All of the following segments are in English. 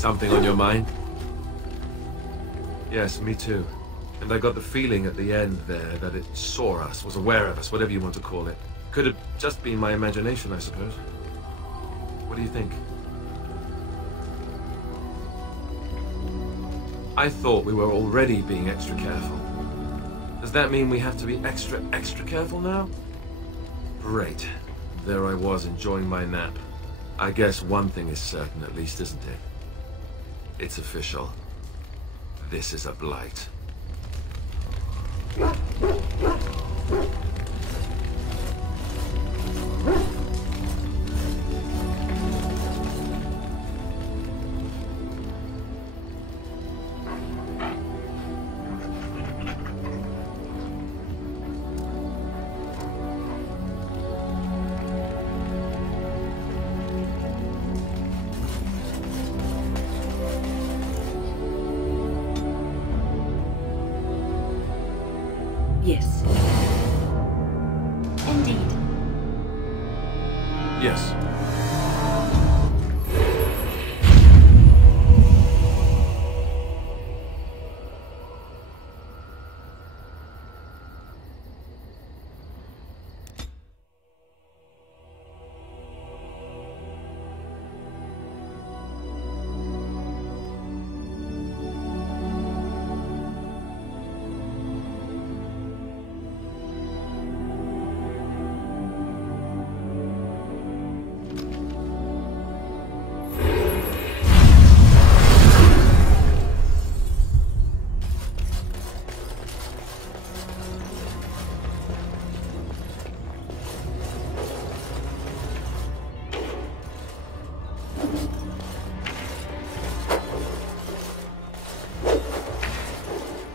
Something on your mind? Yes, me too. And I got the feeling at the end there that it saw us, was aware of us, whatever you want to call it. Could have just been my imagination, I suppose. What do you think? I thought we were already being extra careful. Does that mean we have to be extra careful now? Great. There I was, enjoying my nap. I guess one thing is certain at least, isn't it? It's official. This is a blight. Yes. Indeed. Yes.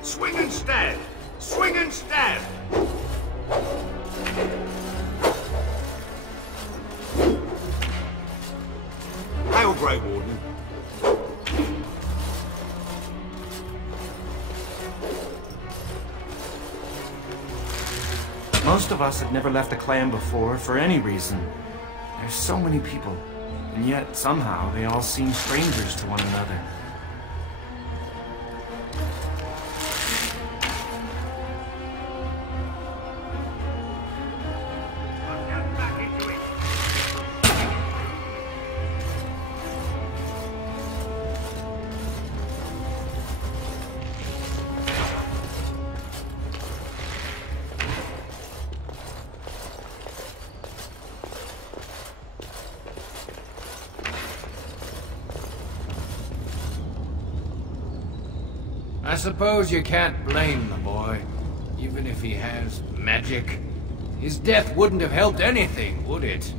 Swing and stab! Swing and stab! Hail, Grey Warden. Most of us had never left a clan before, for any reason. There's so many people, and yet somehow they all seem strangers to one another. I suppose you can't blame the boy, even if he has magic. His death wouldn't have helped anything, would it?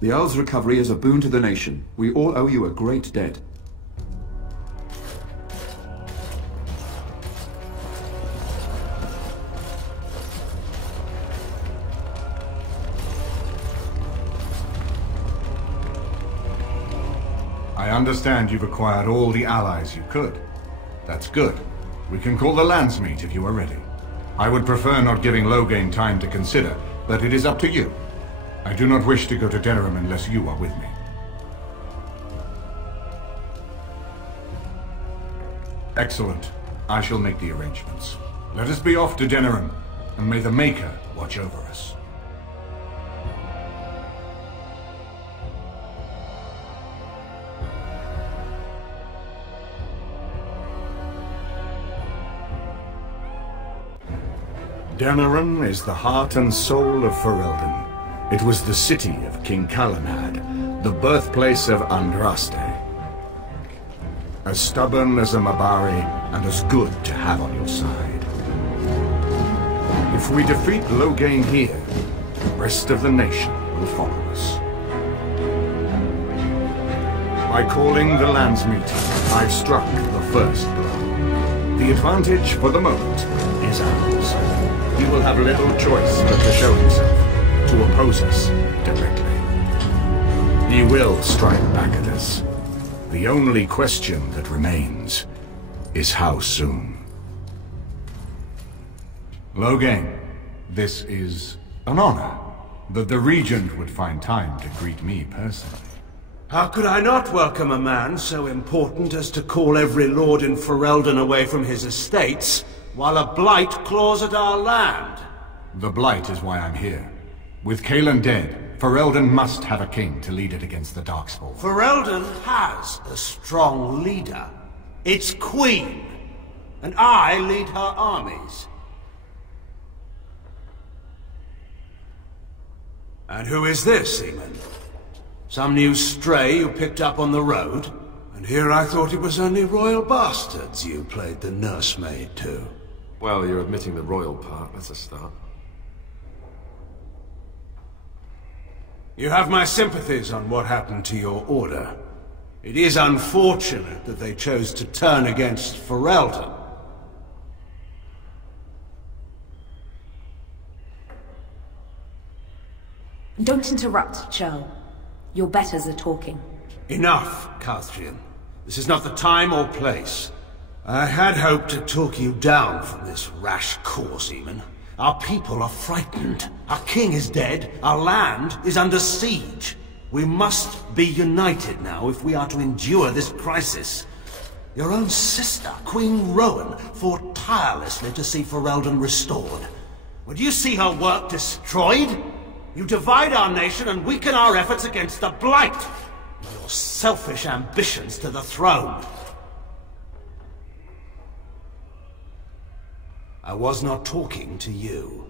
The Earl's recovery is a boon to the nation. We all owe you a great debt. I understand you've acquired all the allies you could. That's good. We can call the Landsmeet if you are ready. I would prefer not giving Loghain time to consider, but it is up to you. I do not wish to go to Denirim unless you are with me. Excellent. I shall make the arrangements. Let us be off to Denirim, and may the Maker watch over us. Denirim is the heart and soul of Ferelden. It was the city of King Calenhad, the birthplace of Andraste. As stubborn as a Mabari, and as good to have on your side. If we defeat Loghain here, the rest of the nation will follow us. By calling the lands meeting, I've struck the first blow. The advantage, for the moment, is ours. He will have little choice but to show himself, to oppose us directly. He will strike back at us. The only question that remains is how soon. Loghain, this is an honor that the Regent would find time to greet me personally. How could I not welcome a man so important as to call every lord in Ferelden away from his estates, while a blight claws at our land? The Blight is why I'm here. With Cailan dead, Ferelden must have a king to lead it against the Darkspawn. Ferelden has a strong leader. Its queen. And I lead her armies. And who is this, Eamon? Some new stray you picked up on the road? And here I thought it was only royal bastards you played the nursemaid to. Well, you're admitting the royal part. That's a start. You have my sympathies on what happened to your order. It is unfortunate that they chose to turn against Ferelden. Don't interrupt, Churl. Your betters are talking. Enough, Calthrian. This is not the time or place. I had hoped to talk you down from this rash course, Eamon. Our people are frightened. Our king is dead. Our land is under siege. We must be united now if we are to endure this crisis. Your own sister, Queen Rowan, fought tirelessly to see Ferelden restored. Would you see her work destroyed? You divide our nation and weaken our efforts against the Blight. Your selfish ambitions to the throne. I was not talking to you.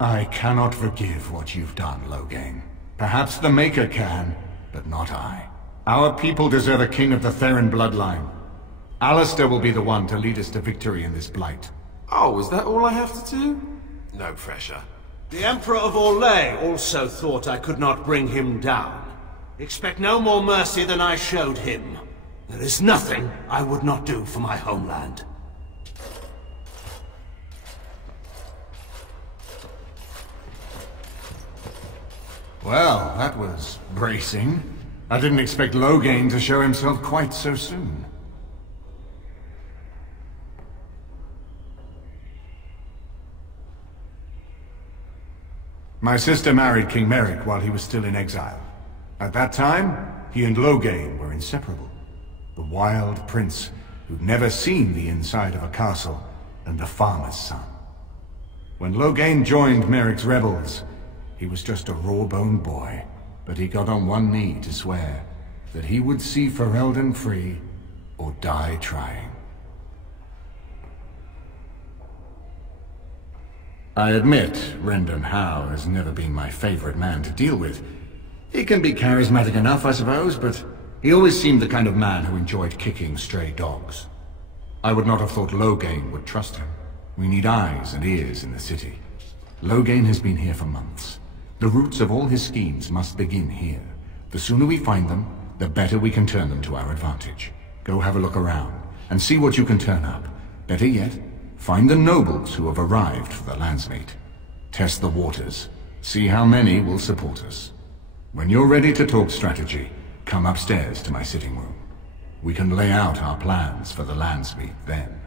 I cannot forgive what you've done, Loghain. Perhaps the Maker can, but not I. Our people deserve a king of the Theron bloodline. Alistair will be the one to lead us to victory in this Blight. Oh, is that all I have to do? No pressure. The Emperor of Orlais also thought I could not bring him down. Expect no more mercy than I showed him. There is nothing I would not do for my homeland. Well, that was bracing. I didn't expect Loghain to show himself quite so soon. My sister married King Merrick while he was still in exile. At that time, he and Loghain were inseparable. The wild prince who'd never seen the inside of a castle, and the farmer's son. When Loghain joined Merrick's rebels, he was just a raw-boned boy, but he got on one knee to swear that he would see Ferelden free or die trying. I admit, Rendon Howe has never been my favorite man to deal with. He can be charismatic enough, I suppose, but he always seemed the kind of man who enjoyed kicking stray dogs. I would not have thought Loghain would trust him. We need eyes and ears in the city. Loghain has been here for months. The roots of all his schemes must begin here. The sooner we find them, the better we can turn them to our advantage. Go have a look around, and see what you can turn up. Better yet, find the nobles who have arrived for the Landsmeet. Test the waters. See how many will support us. When you're ready to talk strategy, come upstairs to my sitting room. We can lay out our plans for the Landsmeet then.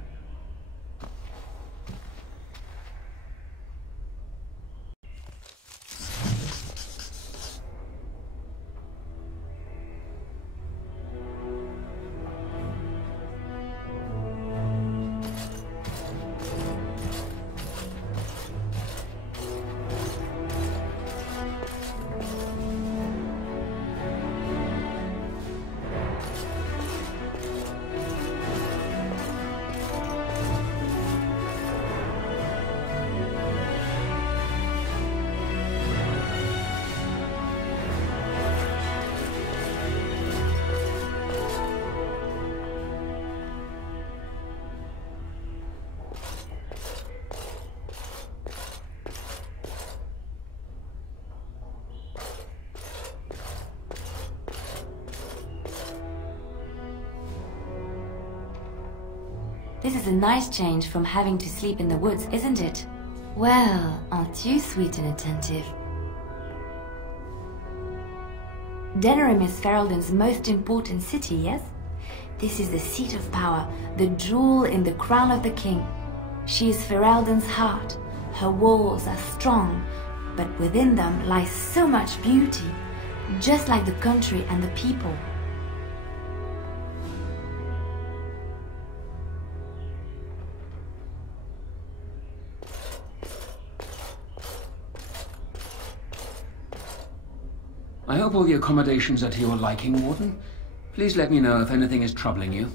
This is a nice change from having to sleep in the woods, isn't it? Well, aren't you sweet and attentive? Denirim is Ferelden's most important city, yes? This is the seat of power, the jewel in the crown of the king. She is Ferelden's heart. Her walls are strong, but within them lies so much beauty, just like the country and the people. I hope all the accommodations are to your liking, Warden. Please let me know if anything is troubling you.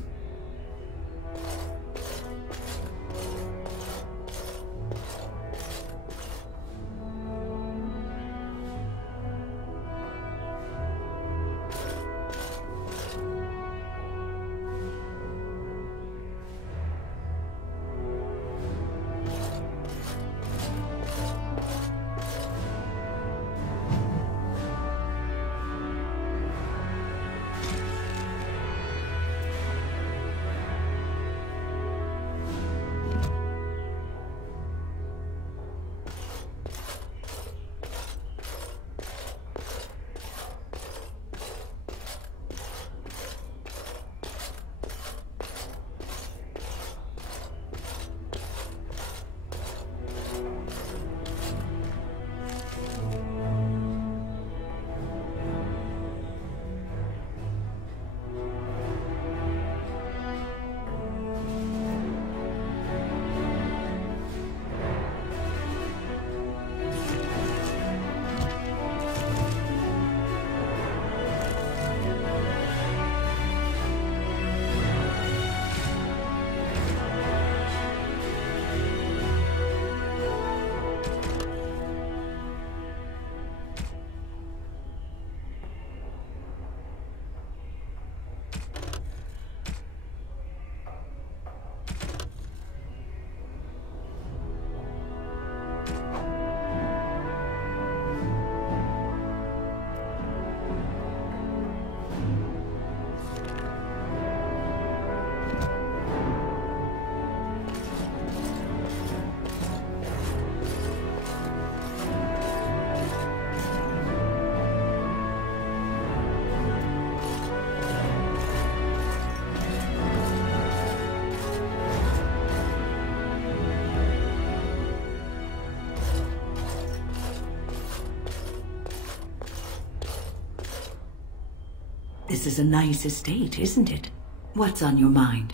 This is a nice estate, isn't it? What's on your mind?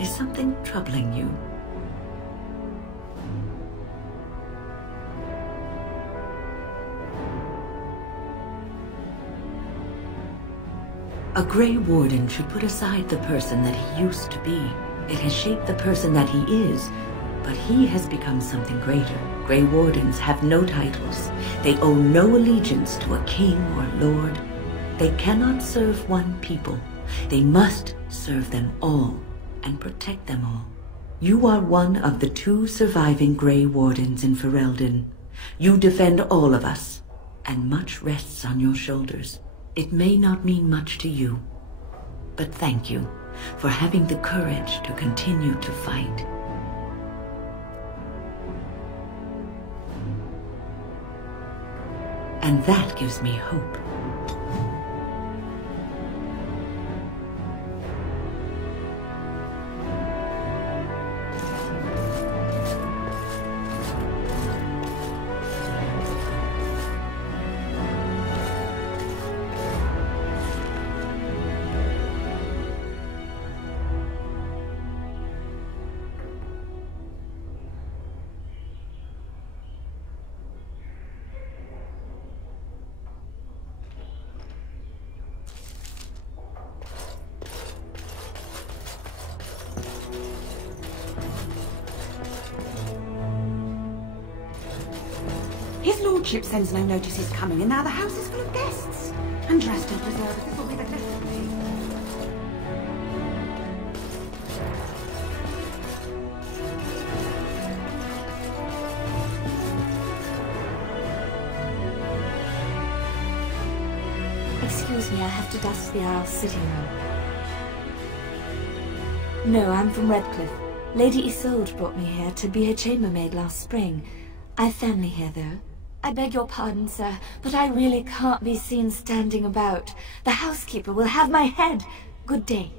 Is something troubling you? A Grey Warden should put aside the person that he used to be. It has shaped the person that he is, but he has become something greater. Grey Wardens have no titles. They owe no allegiance to a king or lord. They cannot serve one people. They must serve them all and protect them all. You are one of the 2 surviving Grey Wardens in Ferelden. You defend all of us, and much rests on your shoulders. It may not mean much to you, but thank you for having the courage to continue to fight. And that gives me hope. His lordship sends no notice he's coming, and now the house is full of guests. And dressed to preserve, this will be the death of me. Excuse me, I have to dust the Isle sitting room. No, I'm from Redcliffe. Lady Isolde brought me here to be her chambermaid last spring. I've family here, though. I beg your pardon, sir, but I really can't be seen standing about. The housekeeper will have my head. Good day.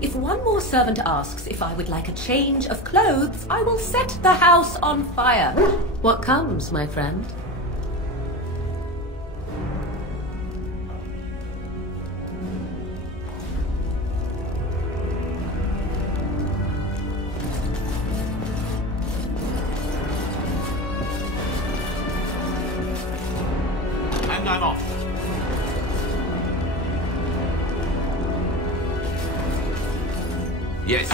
If one more servant asks if I would like a change of clothes, I will set the house on fire. What comes, my friend? And I'm off. Yes.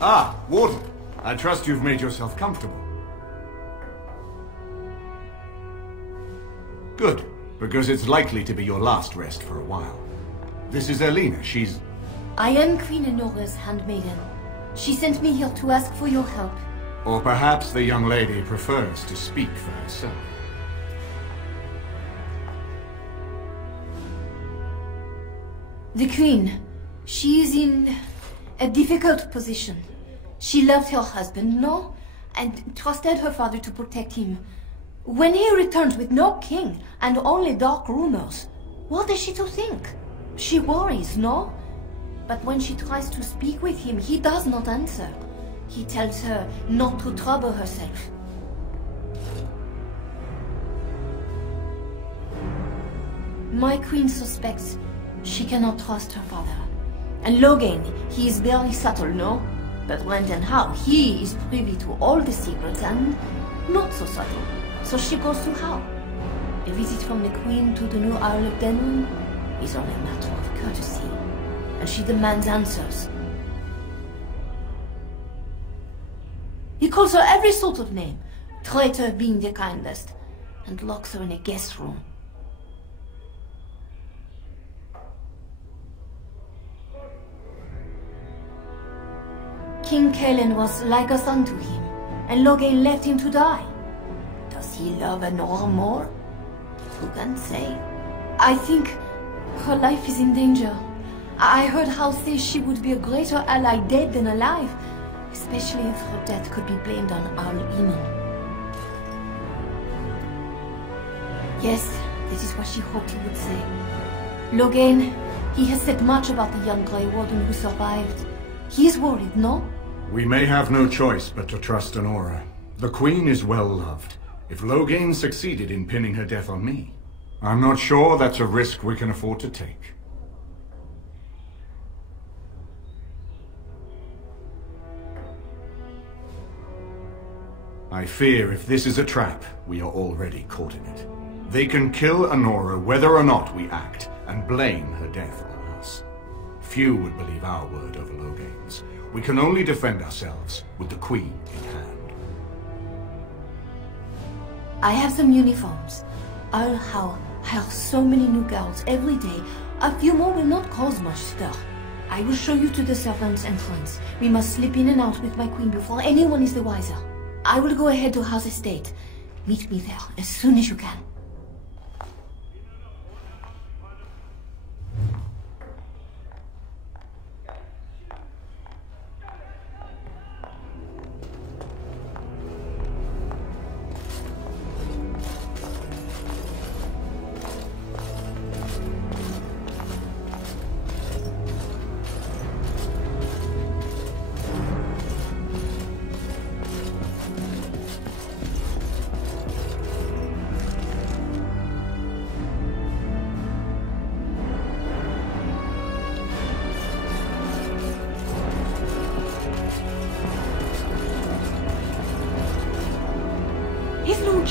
Ah, Warden. I trust you've made yourself comfortable. Good, because it's likely to be your last rest for a while. This is Elena. She's... I am Queen Enora's handmaiden. She sent me here to ask for your help. Or perhaps the young lady prefers to speak for herself. The Queen, she is in a difficult position. She loved her husband, no? And trusted her father to protect him. When he returns with no king and only dark rumors, what is she to think? She worries, no? But when she tries to speak with him, he does not answer. He tells her not to trouble herself. My queen suspects she cannot trust her father. And Logain, he is very subtle, no? But when and how, he is privy to all the secrets and not so subtle. So she goes to how? A visit from the queen to the new Isle of Denirim is only a matter of courtesy. And she demands answers. He calls her every sort of name, traitor being the kindest, and locks her in a guest room. King Kalen was like a son to him, and Logain left him to die. Does he love Enora more? Who can say? I think her life is in danger. I heard Hal say she would be a greater ally dead than alive, especially if her death could be blamed on Earl Eamon. Yes, this is what she hoped he would say. Logain, he has said much about the young Grey Warden who survived. He is worried, no? We may have no choice but to trust Enora. The Queen is well loved. If Logain succeeded in pinning her death on me, I'm not sure that's a risk we can afford to take. I fear if this is a trap, we are already caught in it. They can kill Enora whether or not we act, and blame her death on us. Few would believe our word over Logain's. We can only defend ourselves with the Queen in hand. I have some uniforms. I'll hire so many new girls every day. A few more will not cause much stir. I will show you to the servants' entrance. We must slip in and out with my queen before anyone is the wiser. I will go ahead to House Estate. Meet me there as soon as you can.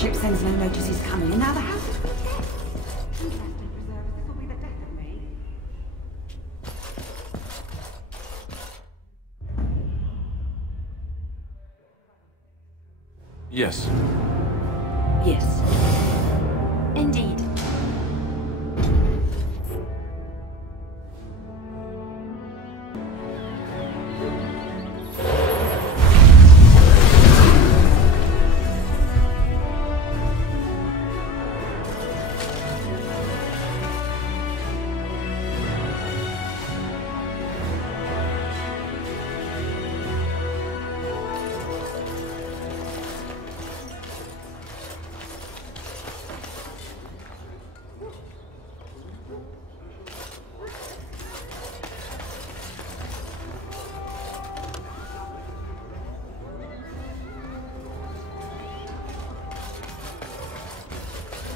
ship sends no notice he's coming, and now the house is full of guests. Interesting preservers, this will be the death of me. Yes. Yes. Indeed.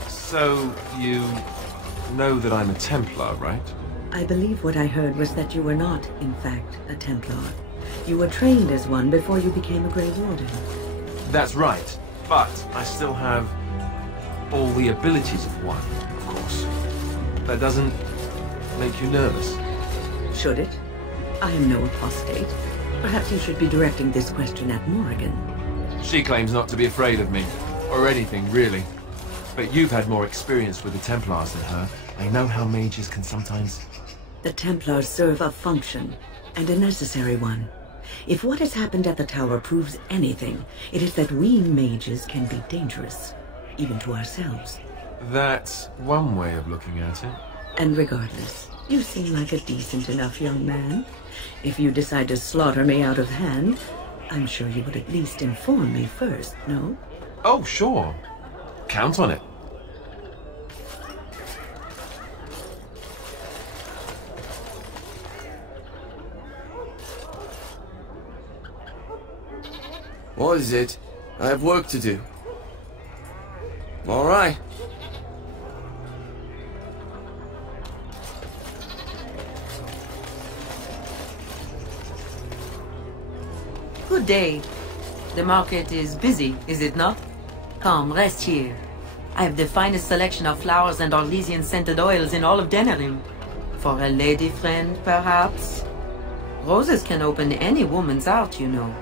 So, you know that I'm a Templar, right? I believe what I heard was that you were not, in fact, a Templar. You were trained as one before you became a Grey Warden. That's right, but I still have all the abilities of one, of course. That doesn't make you nervous. Should it? I am no apostate. Perhaps you should be directing this question at Morrigan. She claims not to be afraid of me, or anything, really. But you've had more experience with the Templars than her. I know how mages can sometimes... The Templars serve a function, and a necessary one. If what has happened at the tower proves anything, it is that we mages can be dangerous, even to ourselves. That's one way of looking at it. And regardless, you seem like a decent enough young man. If you decide to slaughter me out of hand, I'm sure you would at least inform me first, no? Oh, sure. Count on it. What is it? I have work to do. All right. Good day. The market is busy, is it not? Come, rest here. I have the finest selection of flowers and Orlesian scented oils in all of Denirim. For a lady friend, perhaps? Roses can open any woman's heart, you know.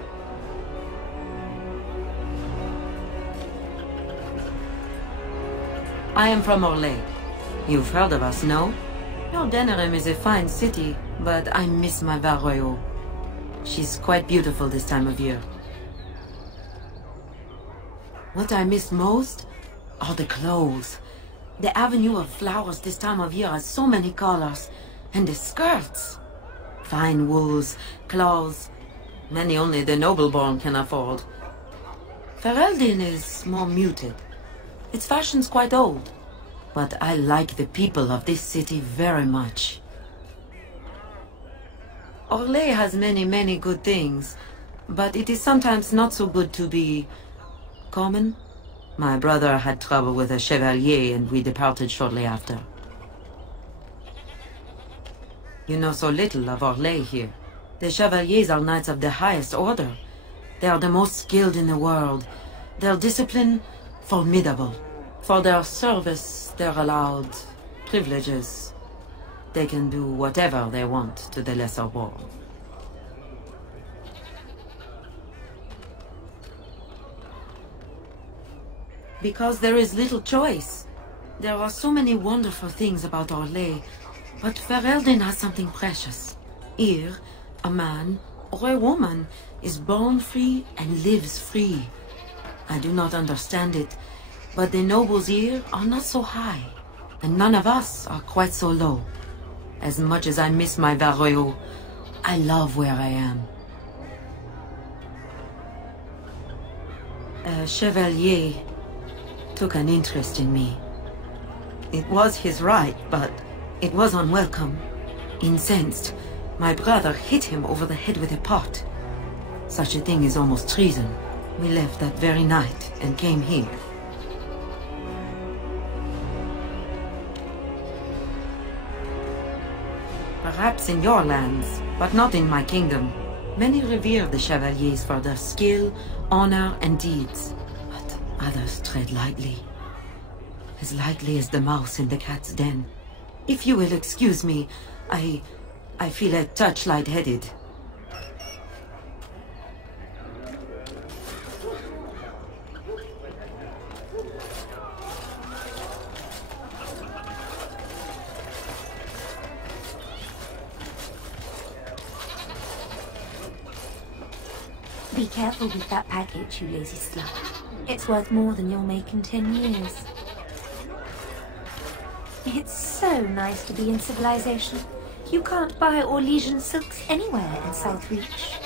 I am from Orlais. You've heard of us, no? Your Denirim is a fine city, but I miss my Betrayal. She's quite beautiful this time of year. What I miss most are the clothes. The avenue of flowers this time of year has so many colors. And the skirts. Fine wools, cloths, many only the noble-born can afford. Ferelden is more muted. Its fashion's quite old. But I like the people of this city very much. Orlais has many good things, but it is sometimes not so good to be common. My brother had trouble with a chevalier and we departed shortly after. You know so little of Orlais here. The chevaliers are knights of the highest order. They are the most skilled in the world. Their discipline, formidable. For their service, they're allowed privileges. They can do whatever they want to the lesser born. Because there is little choice. There are so many wonderful things about Orlais, but Ferelden has something precious. Here, a man or a woman is born free and lives free. I do not understand it, but the nobles here are not so high, and none of us are quite so low. As much as I miss my Betrayal, I love where I am. A chevalier took an interest in me. It was his right, but it was unwelcome. Incensed, my brother hit him over the head with a pot. Such a thing is almost treason. We left that very night and came here. Perhaps in your lands, but not in my kingdom. Many revere the chevaliers for their skill, honor, and deeds. But Others tread lightly. As lightly as the mouse in the cat's den. If you will excuse me, I feel a touch lightheaded. Be careful with that package, you lazy slut. It's worth more than you'll make in 10 years. It's so nice to be in civilization. You can't buy Orlesian silks anywhere in Southreach.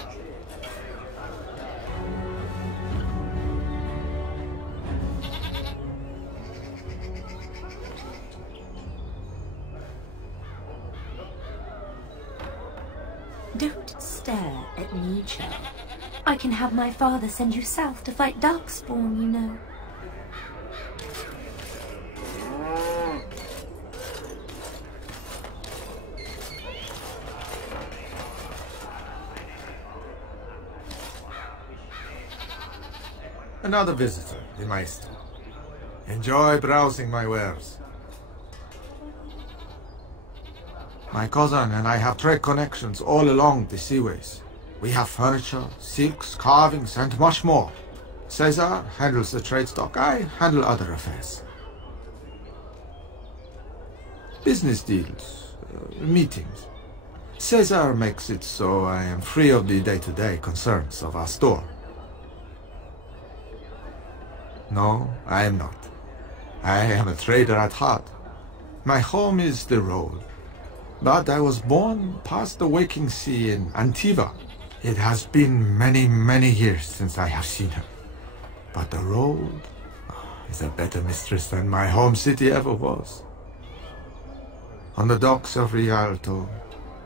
Don't stare at me, child. I can have my father send you south to fight Darkspawn, you know. Another visitor in my store. Enjoy browsing my wares. My cousin and I have trade connections all along the seaways. We have furniture, silks, carvings, and much more. Caesar handles the trade stock, I handle other affairs. Business deals, meetings. Caesar makes it so I am free of the day-to-day concerns of our store. No, I am not. I am a trader at heart. My home is the road. But I was born past the waking sea in Antivian. It has been many, many years since I have seen her. But the road is a better mistress than my home city ever was. On the docks of Rialto,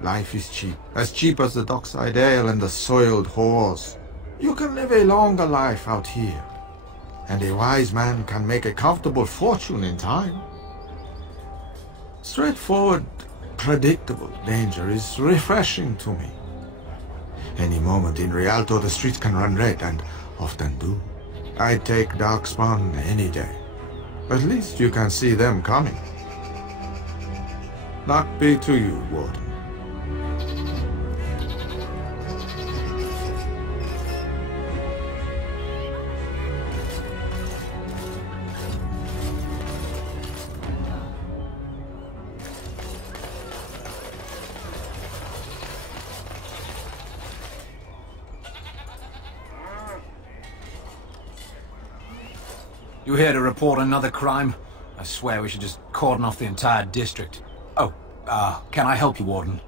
life is cheap. As cheap as the dockside ale and the soiled whores. You can live a longer life out here. And a wise man can make a comfortable fortune in time. Straightforward, predictable danger is refreshing to me. Any moment in Rialto the streets can run red, and often do. I'd take Darkspawn any day. At least you can see them coming. Luck be to you, Warden. You here to report another crime? I swear we should just cordon off the entire district. Oh, can I help you, Warden?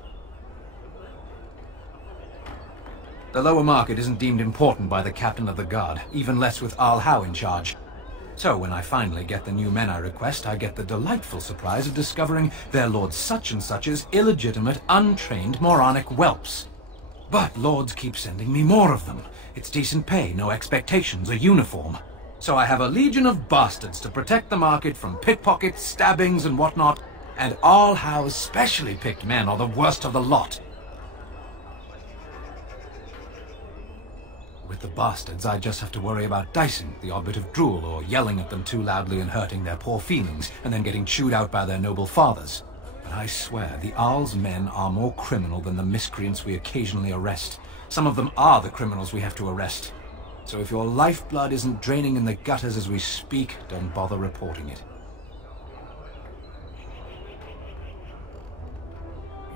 The lower market isn't deemed important by the captain of the guard, even less with Al Howe in charge. So when I finally get the new men I request, I get the delightful surprise of discovering their Lord Such-and-Such's illegitimate, untrained, moronic whelps. But lords keep sending me more of them. It's decent pay, no expectations, a uniform. So I have a legion of bastards to protect the market from pickpockets, stabbings, and whatnot, and Al Howe's specially picked men are the worst of the lot. With the bastards, I just have to worry about dicing the odd bit of drool or yelling at them too loudly and hurting their poor feelings, and then getting chewed out by their noble fathers. But I swear, the Arl's men are more criminal than the miscreants we occasionally arrest. Some of them are the criminals we have to arrest. So if your lifeblood isn't draining in the gutters as we speak, don't bother reporting it.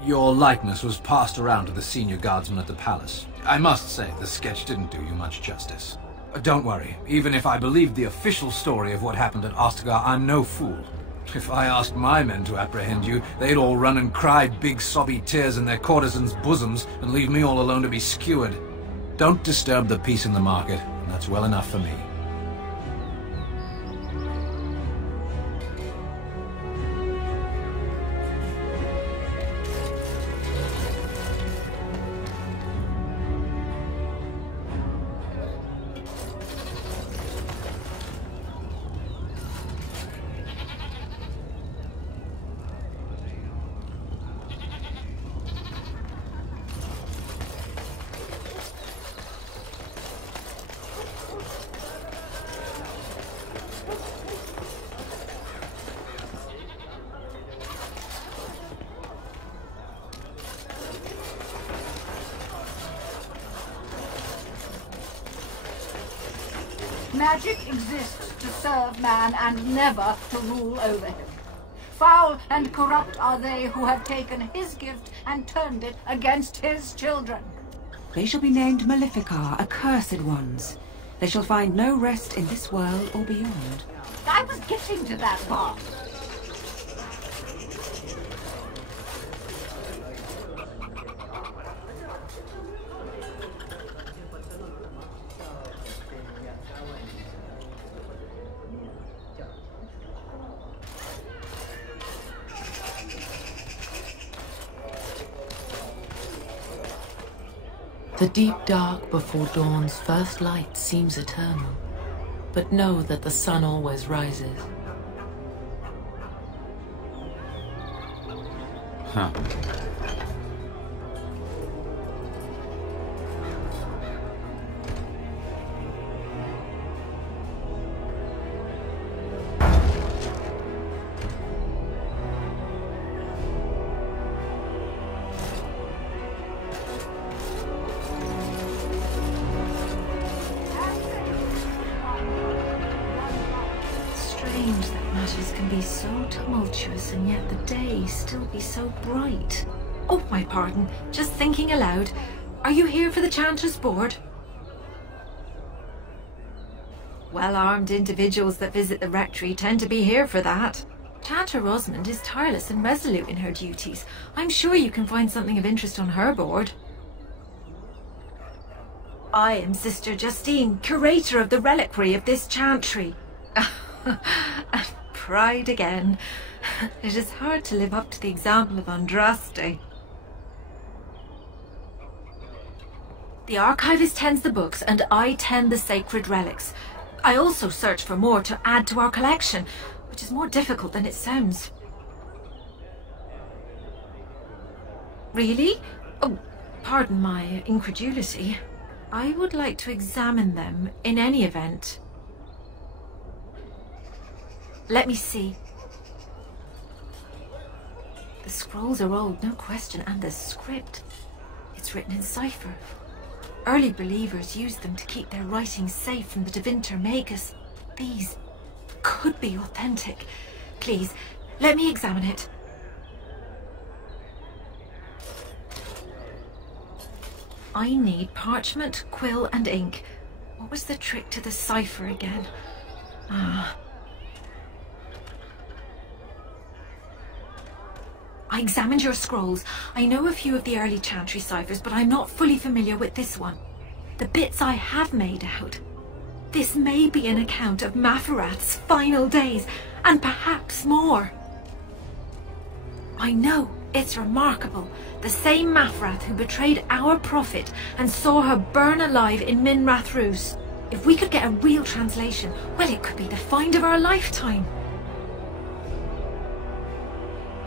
Your likeness was passed around to the senior guardsman at the palace. I must say, the sketch didn't do you much justice. Don't worry, even if I believed the official story of what happened at Ostagar, I'm no fool. If I asked my men to apprehend you, they'd all run and cry big sobby tears in their courtesans' bosoms and leave me all alone to be skewered. Don't disturb the peace in the market, and that's well enough for me. Magic exists to serve man and never to rule over him. Foul and corrupt are they who have taken his gift and turned it against his children. They shall be named Maleficar, accursed ones. They shall find no rest in this world or beyond. I was getting to that part. The deep dark before dawn's first light seems eternal, but know that the sun always rises. Huh. Strange that matters can be so tumultuous and yet the day still be so bright. Oh, my pardon. Just thinking aloud. Are you here for the Chanter's Board? Well-armed individuals that visit the rectory tend to be here for that. Chanter Rosamond is tireless and resolute in her duties. I'm sure you can find something of interest on her board. I am Sister Justine, curator of the reliquary of this chantry. And pride again. It is hard to live up to the example of Andraste. The archivist tends the books, and I tend the sacred relics. I also search for more to add to our collection, which is more difficult than it sounds. Really? Oh, pardon my incredulity. I would like to examine them in any event. Let me see. The scrolls are old, no question, and the script. It's written in cipher. Early believers used them to keep their writings safe from the Devinter Magus. These could be authentic. Please, let me examine it. I need parchment, quill, and ink. What was the trick to the cipher again? I examined your scrolls. I know a few of the early chantry ciphers, but I'm not fully familiar with this one. The bits I have made out. This may be an account of Maferath's final days, and perhaps more. I know, it's remarkable. The same Maferath who betrayed our prophet and saw her burn alive in Minrath Rus. If we could get a real translation, well, it could be the find of our lifetime.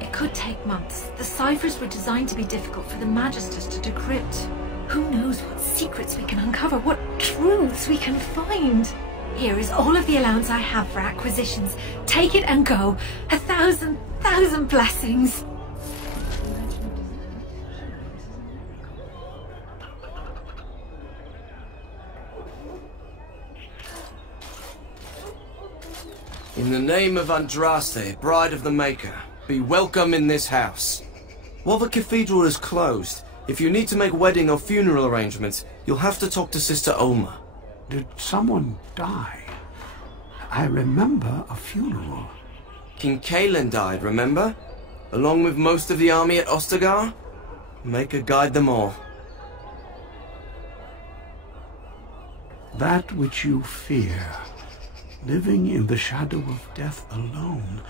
It could take months. The ciphers were designed to be difficult for the Magisters to decrypt. Who knows what secrets we can uncover, what truths we can find. Here is all of the allowance I have for acquisitions. Take it and go. 1,000 blessings. In the name of Andraste, Bride of the Maker, be welcome in this house. While the cathedral is closed, if you need to make wedding or funeral arrangements, you'll have to talk to Sister Olma. Did someone die? I remember a funeral. King Kaelin died, remember? Along with most of the army at Ostagar? Maker guide them all. That which you fear, living in the shadow of death alone,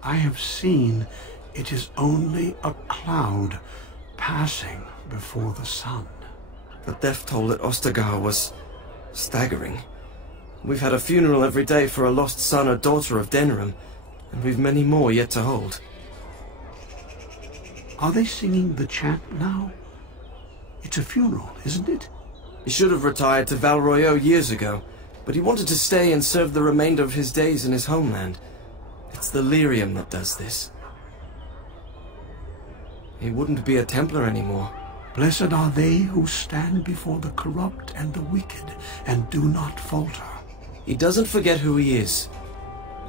I have seen it is only a cloud passing before the sun. The death toll at Ostagar was staggering. We've had a funeral every day for a lost son or daughter of Denirim, and we've many more yet to hold. Are they singing the chant now? It's a funeral, isn't it? He should have retired to Val Royeaux years ago, but he wanted to stay and serve the remainder of his days in his homeland. It's the lyrium that does this. He wouldn't be a Templar anymore. Blessed are they who stand before the corrupt and the wicked and do not falter. He doesn't forget who he is,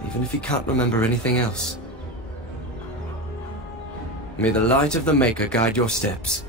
even if he can't remember anything else. May the light of the Maker guide your steps.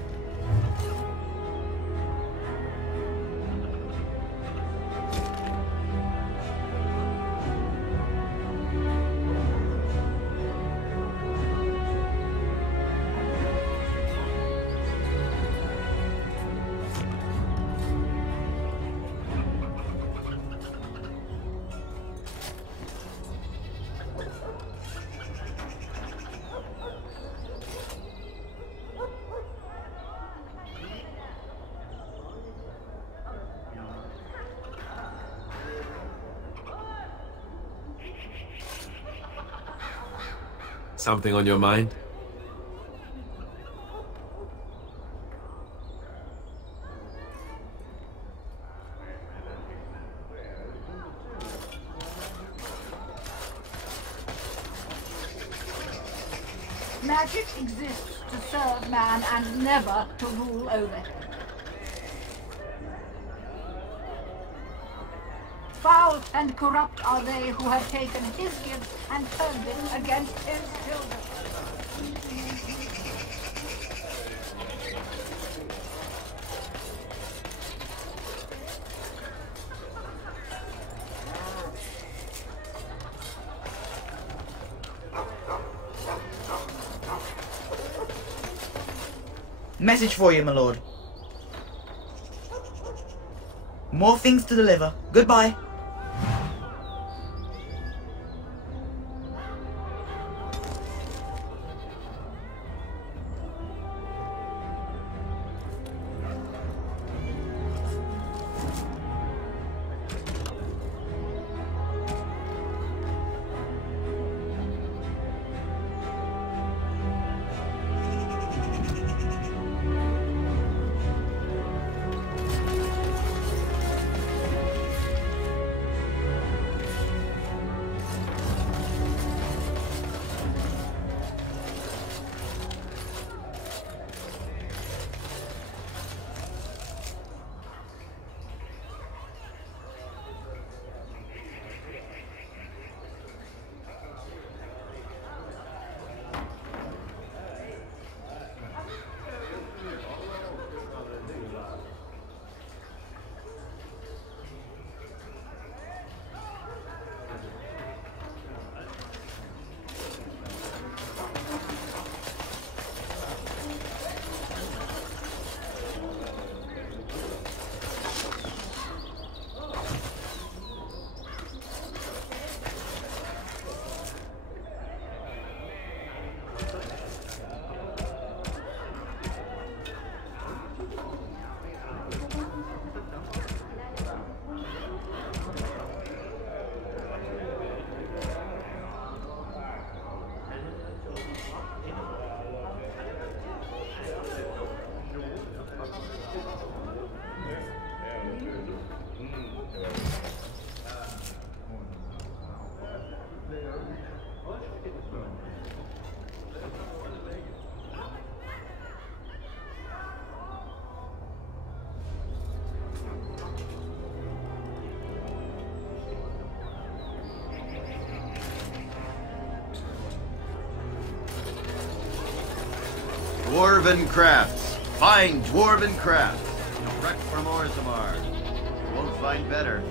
Something on your mind? Magic exists to serve man and never to rule over him. Foul and corrupt are they who have taken his gifts and turned it against his children. Message for you, my lord. More things to deliver. Goodbye. Dwarven crafts. Fine dwarven crafts. Direct from Orzammar. You won't find better.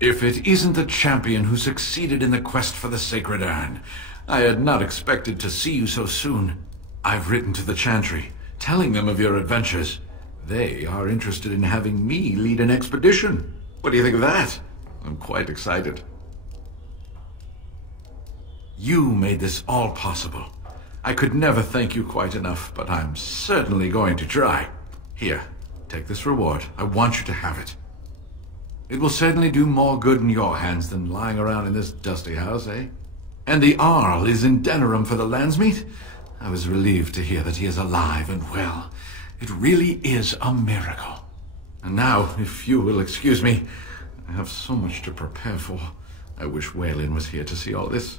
If it isn't the champion who succeeded in the quest for the Sacred Urn, I had not expected to see you so soon. I've written to the Chantry, telling them of your adventures. They are interested in having me lead an expedition. What do you think of that? I'm quite excited. You made this all possible. I could never thank you quite enough, but I'm certainly going to try. Here, take this reward. I want you to have it. It will certainly do more good in your hands than lying around in this dusty house, eh? And the Arl is in Denirim for the Landsmeet? I was relieved to hear that he is alive and well. It really is a miracle. And now, if you will excuse me, I have so much to prepare for. I wish Waylin was here to see all this.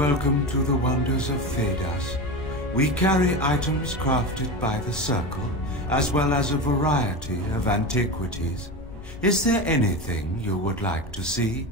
Welcome to the wonders of Thedas. We carry items crafted by the Circle, as well as a variety of antiquities. Is there anything you would like to see?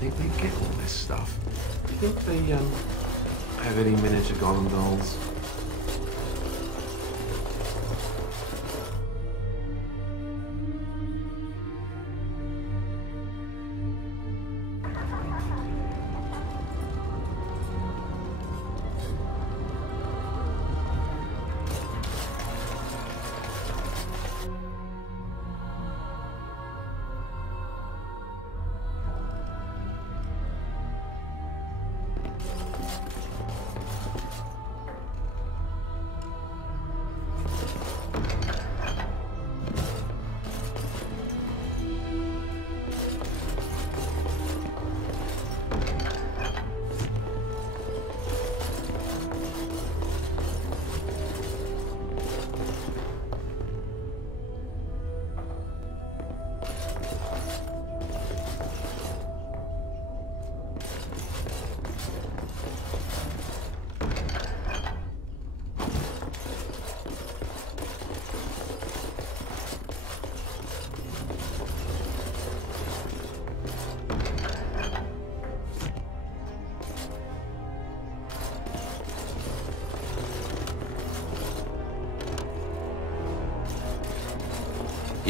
think they get all this stuff? Do you think they have any miniature golem dolls?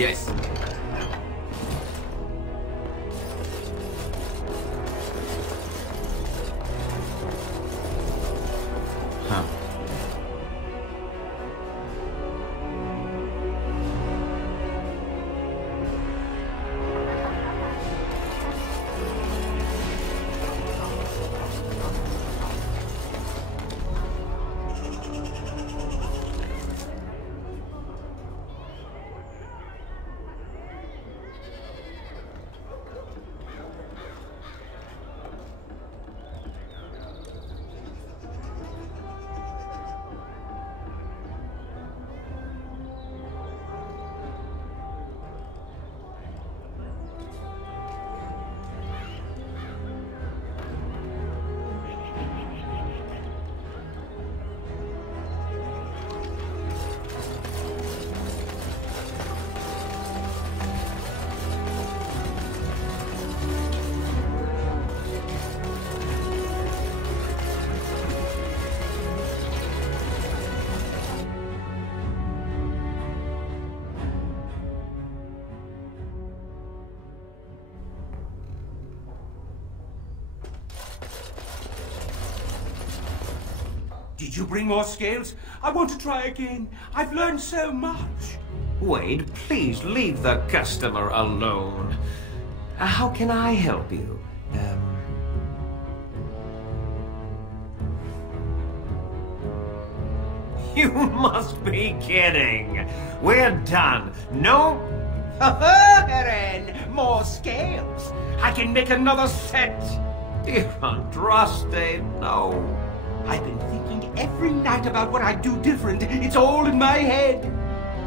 Yes. Huh. Did you bring more scales? I want to try again. I've learned so much. Wade, please leave the customer alone. How can I help you? You must be kidding. We're done. No? Eren, more scales. I can make another set. Dear Andraste, no. I've been thinking every night about what I'd do different. It's all in my head.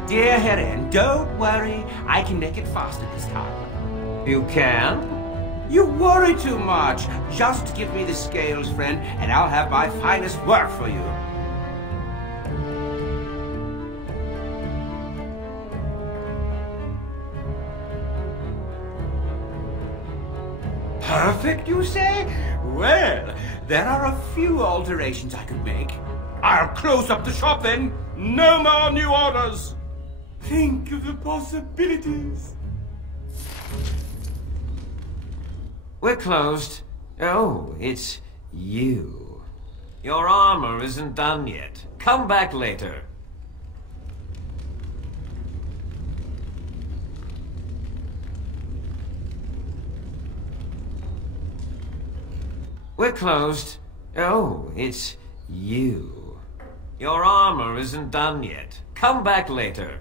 Dear Eren, don't worry. I can make it faster this time. You can? You worry too much. Just give me the scales, friend, and I'll have my finest work for you. Perfect, you say? Well, there are a few alterations I could make. I'll close up the shop then. No more new orders. Think of the possibilities. We're closed. Oh, it's you. Your armor isn't done yet. Come back later. We're closed. Oh, it's you. Your armor isn't done yet. Come back later.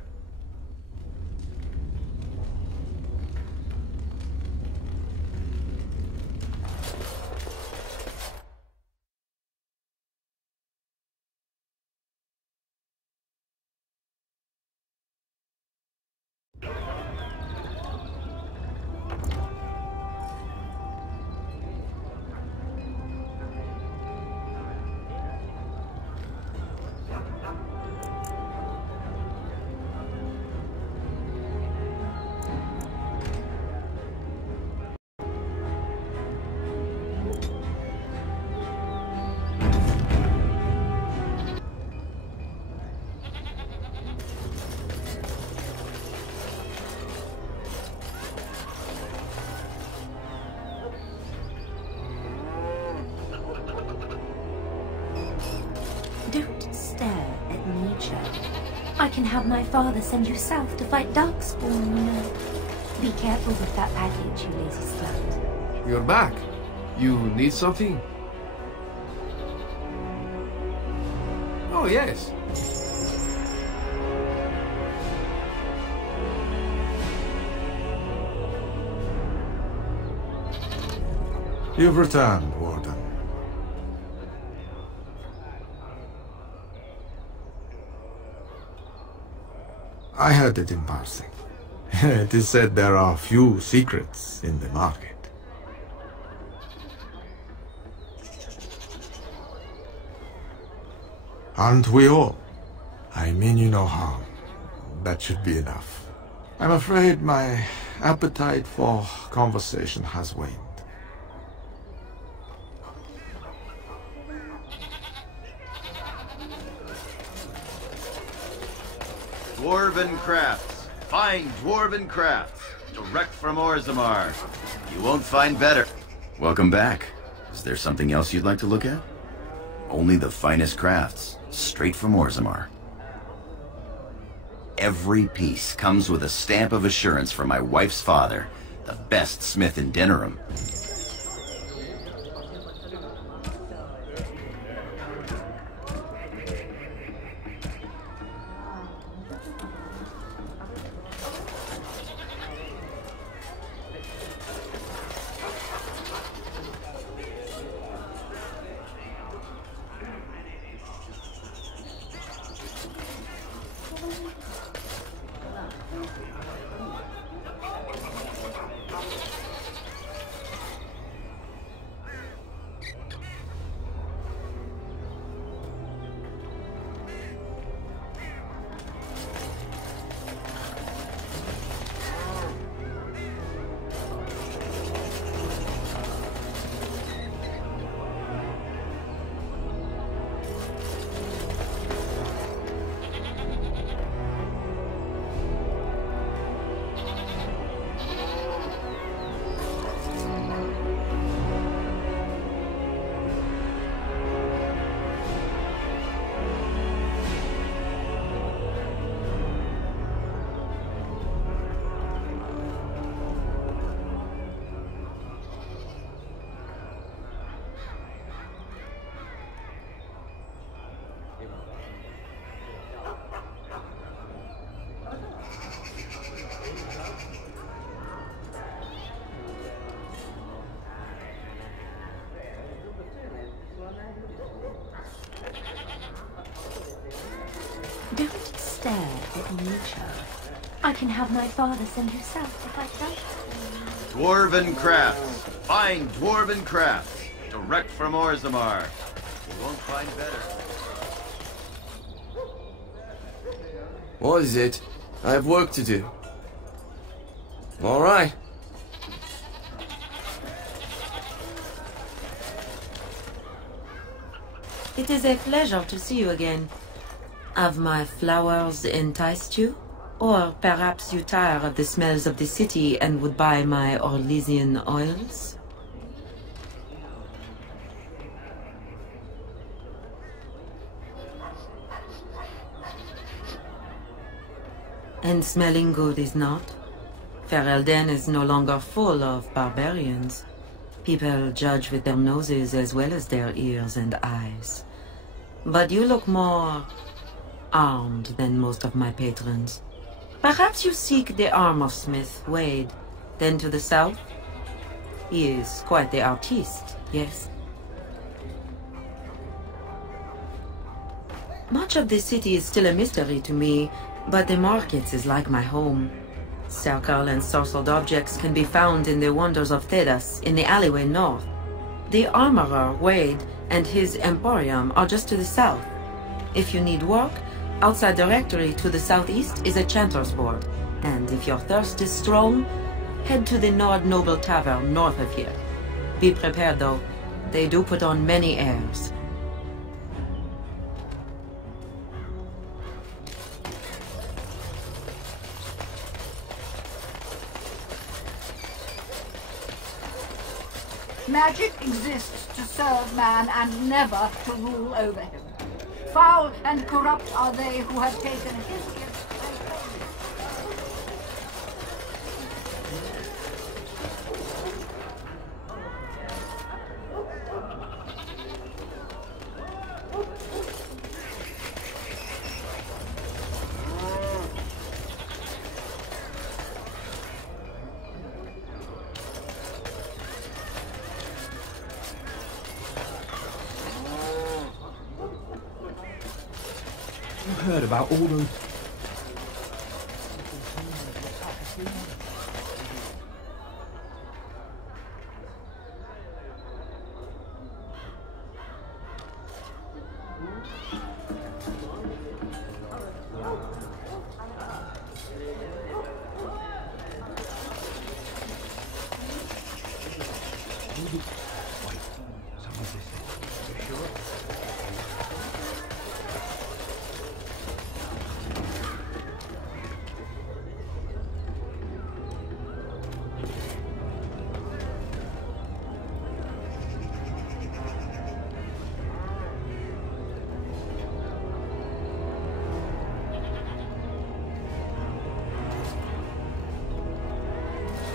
Don't stare at nature. I can have my father send you south to fight Darkspawn, you know. Be careful with that package, you lazy slut. You're back. You need something? Oh, yes. You've returned, Warden. I heard it in passing. It is said there are few secrets in the market. Aren't we all? I mean you no harm. That should be enough. I'm afraid my appetite for conversation has waned. Dwarven crafts. Fine dwarven crafts, direct from Orzammar. You won't find better. Welcome back. Is there something else you'd like to look at? Only the finest crafts, straight from Orzammar. Every piece comes with a stamp of assurance from my wife's father, the best smith in Denirim. Don't stare at nature. I can have my father send you south if I can. Dwarven crafts, fine dwarven crafts, direct from Orzammar. You won't find better. What is it? I have work to do. All right. It is a pleasure to see you again. Have my flowers enticed you? Or perhaps you tire of the smells of the city and would buy my Orlesian oils? And smelling good is not. Ferelden is no longer full of barbarians. People judge with their noses as well as their ears and eyes. But you look more armed than most of my patrons. Perhaps you seek the armorsmith, Wade. Then to the south? He is quite the artiste, yes? Much of this city is still a mystery to me, but the markets is like my home. Circle and sorcelled objects can be found in the wonders of Thedas, in the alleyway north. The armorer, Wade, and his emporium are just to the south. If you need work, outside directory to the southeast is a chanter's board. And if your thirst is strong, head to the Nord Noble Tavern north of here. Be prepared though, they do put on many airs. Magic exists to serve man and never to rule over him. Foul and corrupt are they who have taken his gifts and heard about all those...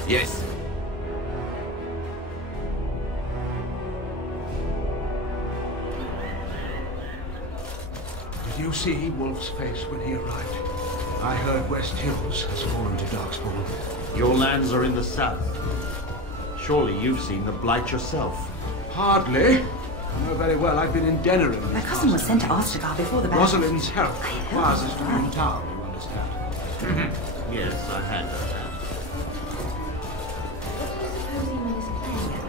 Yes. Did you see Wolf's face when he arrived? I heard West Hills has fallen to Darkspawn. Your lands are in the south. Surely you've seen the Blight yourself. Hardly. I know very well I've been in Denirim. My cousin was sent to Ostagar before the battle. Rosalind's help requires us to be in town, you understand. Yes, I had heard that. Suppose Eamon is playing at?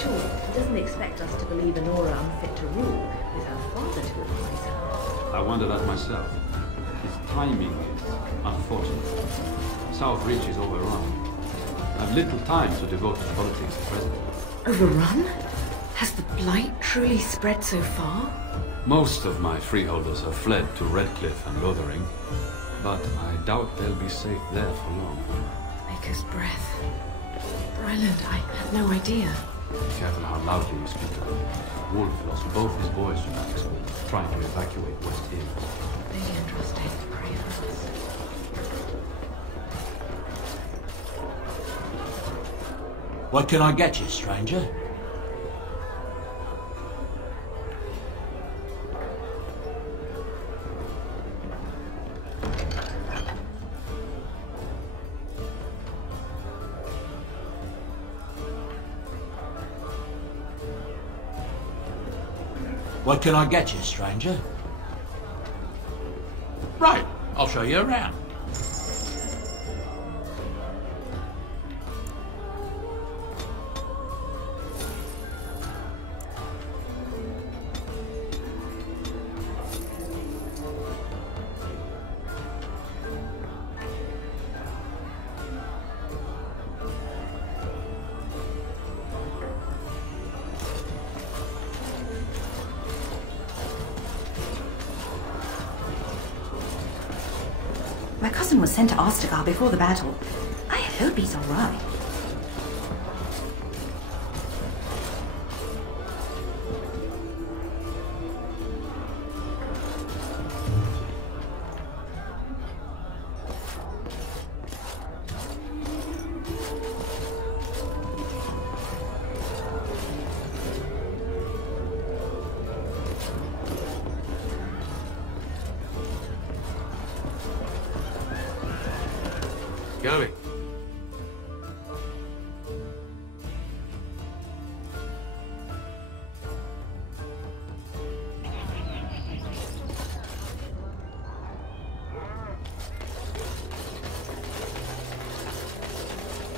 Sure, he doesn't expect us to believe Anora unfit to rule, with her father to advise her. I wonder that myself. His timing is unfortunate. South Reach is overrun. I've little time to devote to politics at present. Overrun? Has the Blight truly spread so far? Most of my freeholders have fled to Redcliffe and Lothering, but I doubt they'll be safe there for long. Maker's breath. Bryland, I had no idea. Be careful how loudly you speak of it. Wolf lost both his boys to magic school, trying to evacuate West Hill. Lady Andraste, pray for us. What can I get you, stranger? What can I get you, stranger? Right, I'll show you around. My cousin was sent to Ostagar before the battle. I hope he's all right. Going.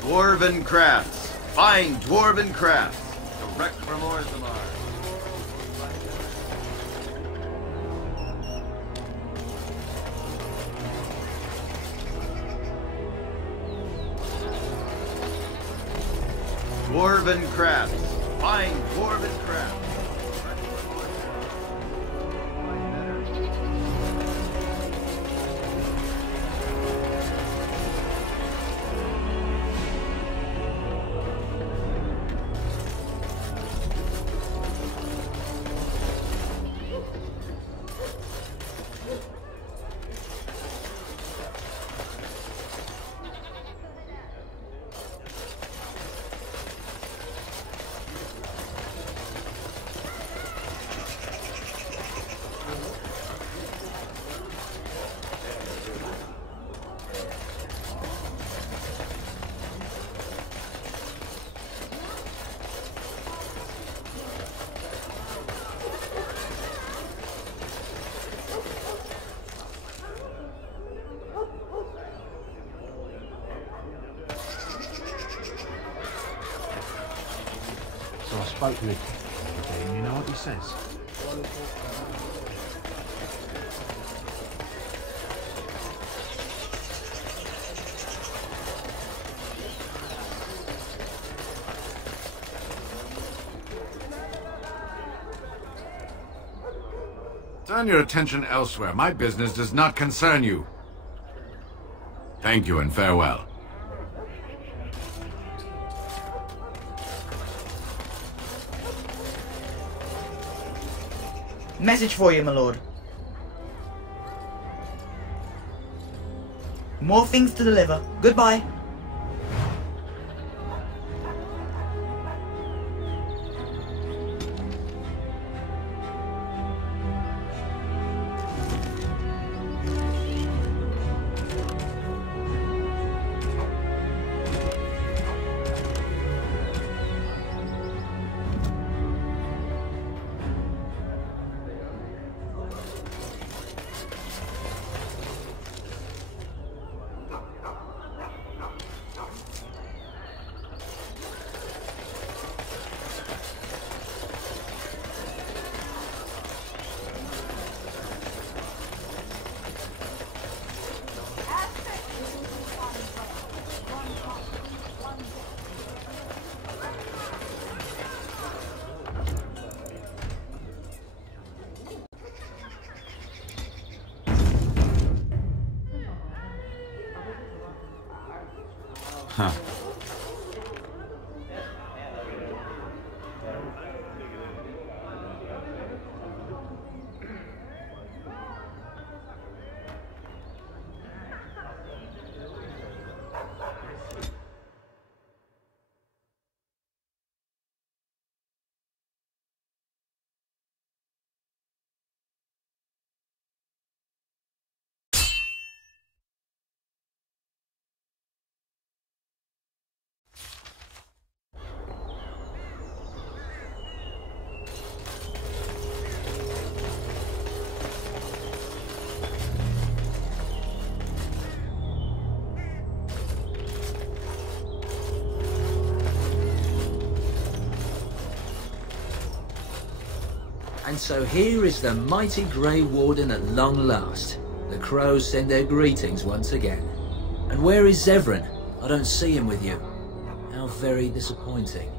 Dwarven crafts. Fine dwarven crafts. Direct from Orzammar. Dwarven crafts. Fine dwarven crafts. So I spoke to him. You know what he says? Turn your attention elsewhere. My business does not concern you. Thank you and farewell. Message for you, my lord. More things to deliver. Goodbye. Huh. And so here is the mighty Grey Warden at long last. The crows send their greetings once again. And where is Zevran? I don't see him with you. How very disappointing.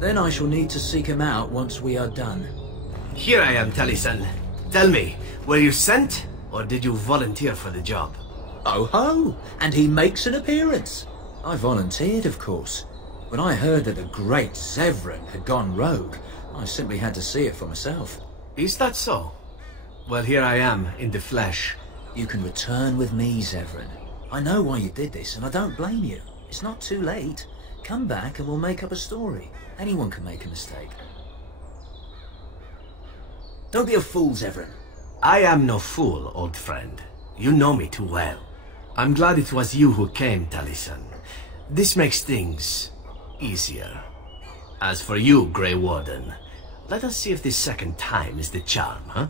Then I shall need to seek him out once we are done. Here I am, Taliesin. Tell me, were you sent, or did you volunteer for the job? Oh ho! And he makes an appearance. I volunteered, of course. When I heard that the great Zevran had gone rogue, I simply had to see it for myself. Is that so? Well, here I am, in the flesh. You can return with me, Zevran. I know why you did this, and I don't blame you. It's not too late. Come back and we'll make up a story. Anyone can make a mistake. Don't be a fool, Zevran. I am no fool, old friend. You know me too well. I'm glad it was you who came, Taliesin. This makes things easier. As for you, Grey Warden, let us see if this second time is the charm, huh?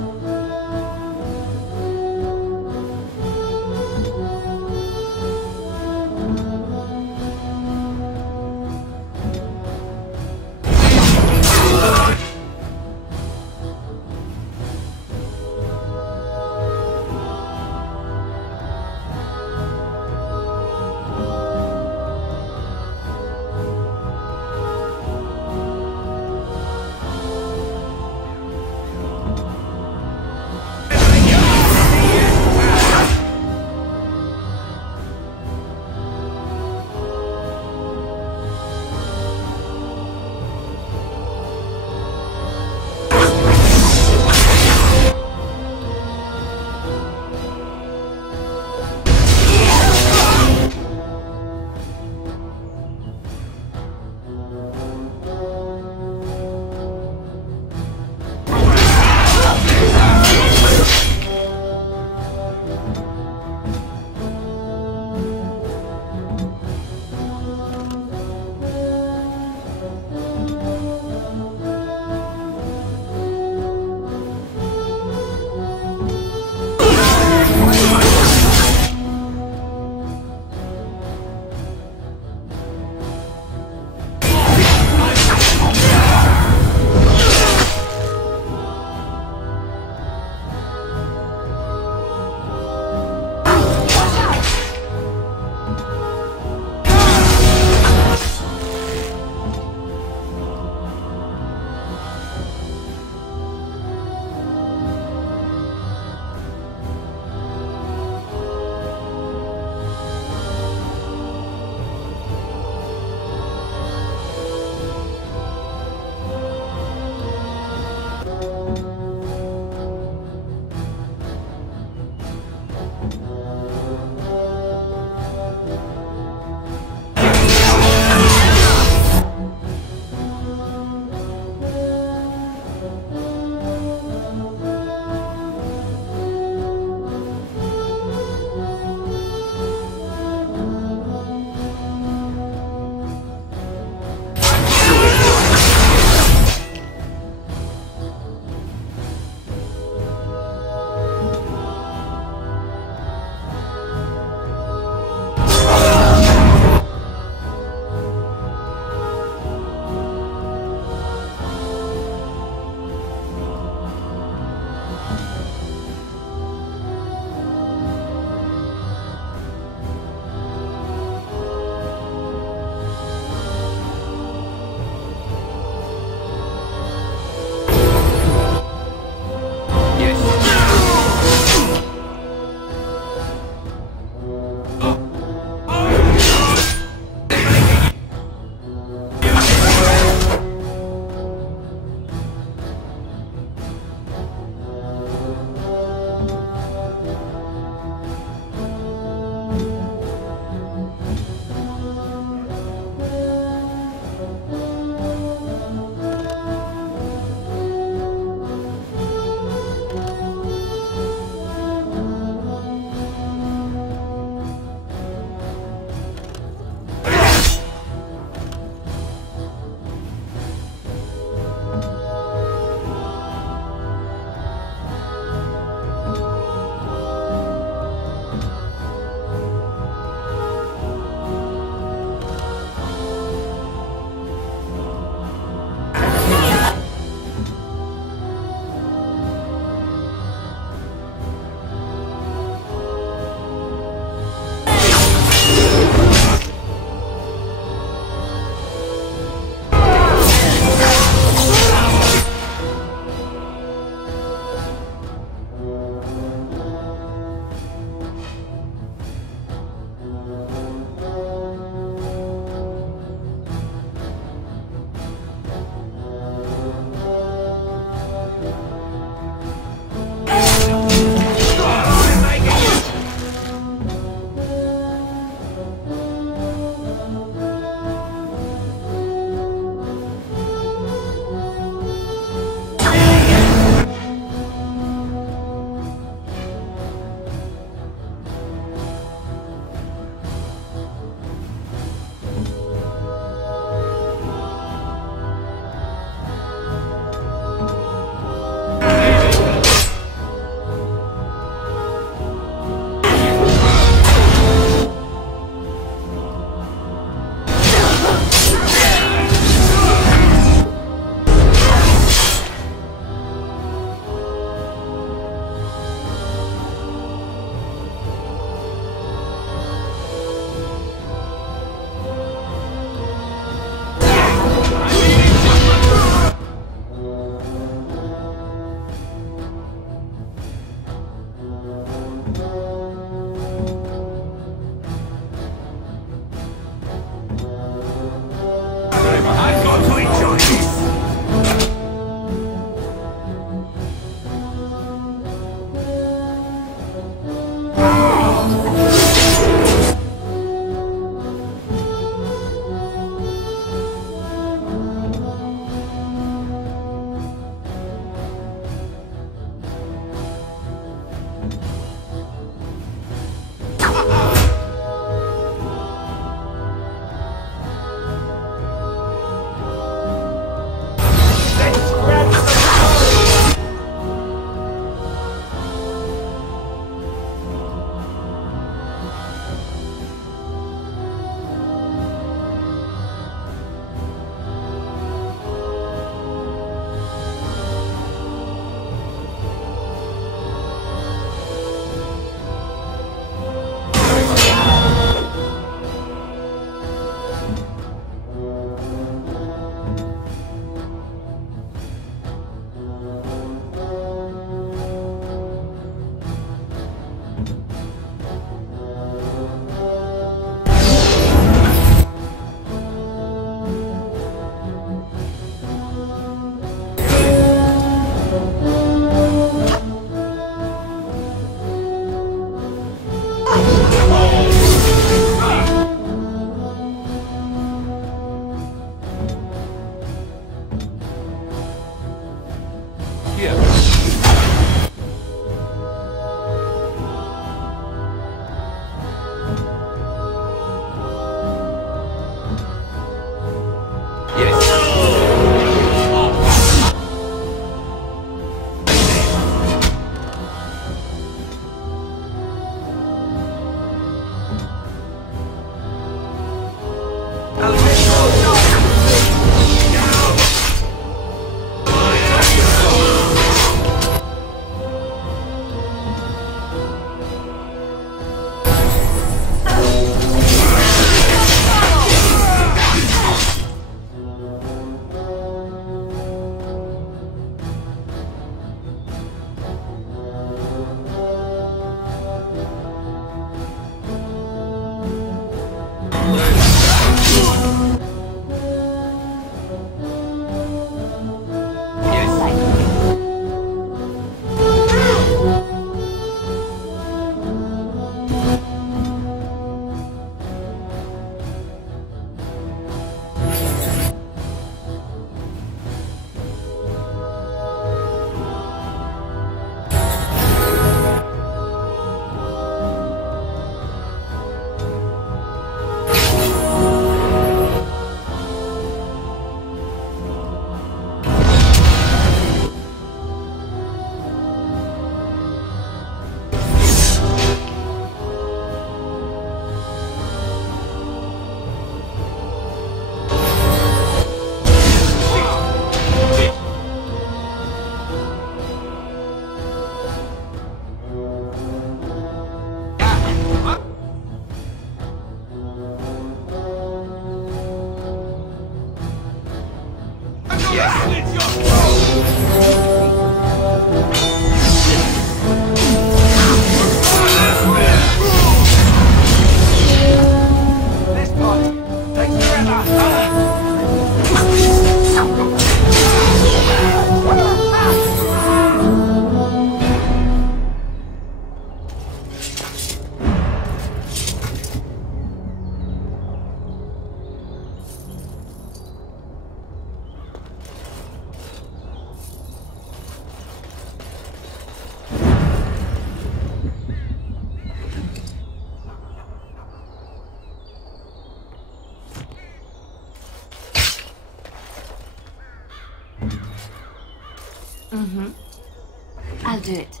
I'll do it.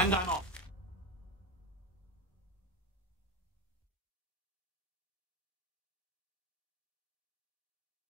And I'm off.